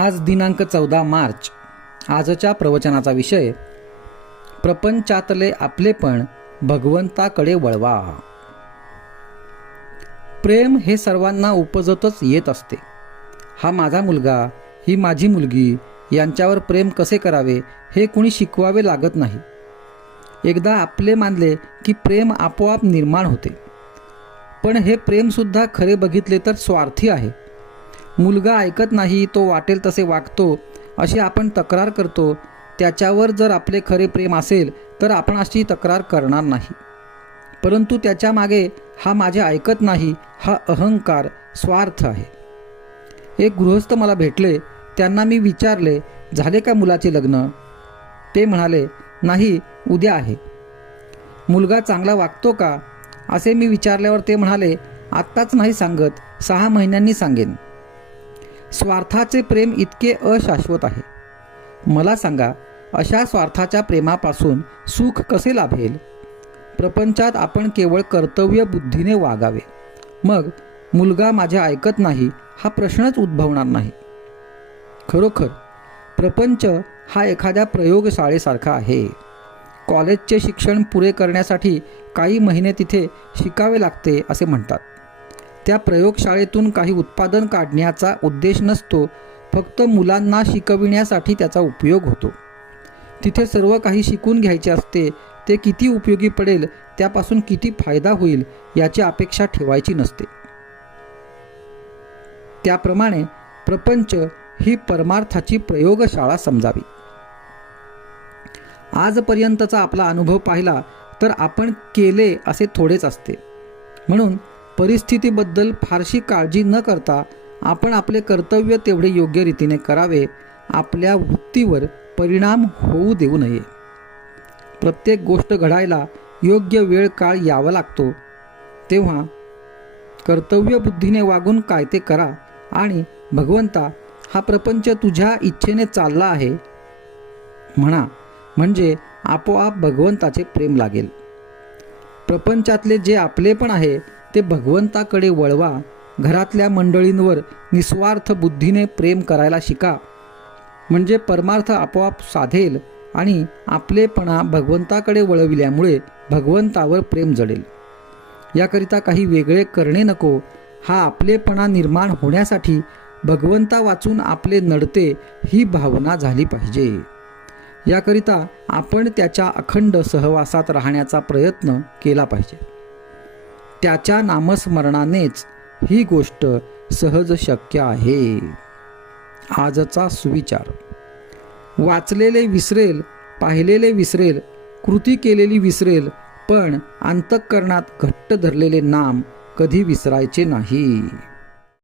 आज दिनांक चौदा मार्च. आजच्या प्रवचनाचा विषय प्रपंचातले आपलेपण भगवंताकडे वळवा. प्रेम हे सर्वांना उपजतच येत असते. हा माझा मुलगा ही माझी मुलगी यांच्यावर प्रेम कसे करावे हे कुणी शिकवावे लागत नाही. एकदा आपले मानले की प्रेम आपोआप निर्माण होते. पण हे प्रेमसुद्धा खरे बघितले तर स्वार्थी आहे. मुलगा ऐकत नाही तो वाटेल तसे वागतो अशी आपण तक्रार करतो. त्याच्यावर जर आपले खरे प्रेम असेल तर आपण अशी तक्रार करणार नाही. परंतु त्याच्यामागे हा माझे ऐकत नाही हा अहंकार स्वार्थ आहे. एक गृहस्थ मला भेटले त्यांना मी विचारले झाले का मुलाचे लग्न? ते म्हणाले नाही उद्या आहे. मुलगा चांगला वागतो का? असे मी विचारल्यावर ते म्हणाले आत्ताच नाही सांगत सहा महिन्यांनी सांगेन. स्वार्थाचे प्रेम इतके अशाश्वत आहे. मला सांगा अशा स्वार्थाच्या प्रेमापासून सुख कसे लाभेल? प्रपंचात आपण केवळ कर्तव्य बुद्धीने वागावे. मग मुलगा माझ्या ऐकत नाही हा प्रश्नच उद्भवणार नाही. खरोखर प्रपंच हा एखाद्या प्रयोगशाळेसारखा आहे. कॉलेजचे शिक्षण पुरे करण्यासाठी काही महिने तिथे शिकावे लागते असे म्हणतात. त्या प्रयोगशाळेतून काही उत्पादन काढण्याचा उद्देश नसतो फक्त मुलांना शिकविण्यासाठी त्याचा उपयोग होतो. तिथे सर्व काही शिकून घ्यायचे असते ते किती उपयोगी पडेल त्यापासून किती फायदा होईल याची अपेक्षा ठेवायची नसते. त्याप्रमाणे प्रपंच ही परमार्थाची प्रयोगशाळा समजावी. आजपर्यंतचा आपला अनुभव पाहिला तर आपण केले असे थोडेच असते. म्हणून परिस्थितीबद्दल फारशी काळजी न करता आपण आपले कर्तव्य तेवढे योग्य रीतीने करावे. आपल्या वृत्तीवर परिणाम होऊ देऊ नये. प्रत्येक गोष्ट घडायला योग्य वेळ काळ यावा लागतो. तेव्हा कर्तव्य बुद्धीने वागून काय ते करा आणि भगवंता हा प्रपंच तुझ्या इच्छेने चालला आहे. म्हणा म्हणजे आपोआप भगवंताचे प्रेम लागेल. प्रपंचातले जे आपले पण आहे ते भगवंताकडे वळवा घरातल्या मंडळींवर निस्वार्थ बुद्धीने प्रेम करायला शिका. म्हणजे परमार्थ आपोआप साधेल आणि आपलेपणा भगवंताकडे वळविल्यामुळे भगवंतावर प्रेम जडेल. याकरिता काही वेगळे करणे नको. हा आपलेपणा निर्माण होण्यासाठी भगवंता वाचून आपले नडते ही भावना झाली पाहिजे. याकरिता आपण त्याच्या अखंड सहवासात राहण्याचा प्रयत्न केला पाहिजे. त्याच्या नामस्मरणानेच ही गोष्ट सहज शक्य आहे. आजचा सुविचार. वाचलेले विसरेल पाहिलेले विसरेल कृती केलेली विसरेल पण अंतःकरणात घट्ट धरलेले नाम कधी विसरायचे नाही.